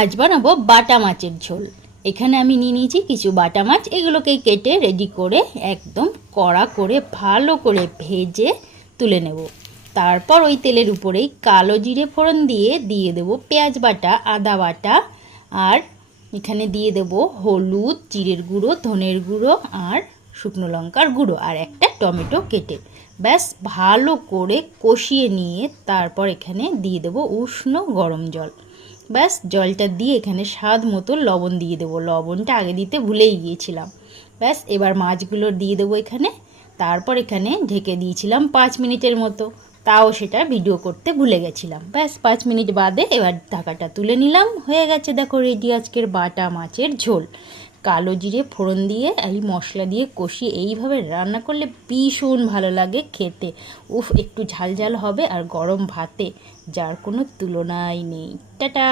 আজ বানাবো বাটা মাছের ঝোল। এখানে আমি নিয়ে নিয়েছি কিছু বাটা মাছ, এগুলোকে কেটে রেডি করে একদম কড়া করে ভালো করে ভেজে তুলে নেব। তারপর ওই তেলের উপরেই কালো জিরে ফোড়ন দিয়ে দেবো পেঁয়াজ বাটা, আদা বাটা, আর এখানে দিয়ে দেব হলুদ, জিরের গুঁড়ো, ধনের গুঁড়ো আর শুকনো লঙ্কার গুঁড়ো, আর একটা টমেটো কেটে ব্যাস ভালো করে কষিয়ে নিয়ে তারপর এখানে দিয়ে দেব উষ্ণ গরম জল। ব্যাস জলটা দিয়ে এখানে স্বাদ মতো লবণ দিয়ে দেবো, লবণটা আগে দিতে ভুলেই গিয়েছিলাম। ব্যাস এবার মাছগুলো দিয়ে দেবো এখানে। তারপর এখানে ঢেকে দিয়েছিলাম 5 মিনিটের মতো, তাও সেটা ভিডিও করতে ভুলে গেছিলাম। ব্যাস 5 মিনিট বাদে এবার ঢাকাটা তুলে নিলাম। হয়ে গেছে দেখো রেডি আজকের বাটা মাছের ঝোল। কালো জিরে ফোড়ন দিয়ে এই মশলা দিয়ে কষিয়ে এইভাবে রান্না করলে ভীষণ ভালো লাগে খেতে। উফ, একটু ঝাল ঝাল হবে আর গরম ভাতে যার কোনো তুলনাই নেই। টাটা।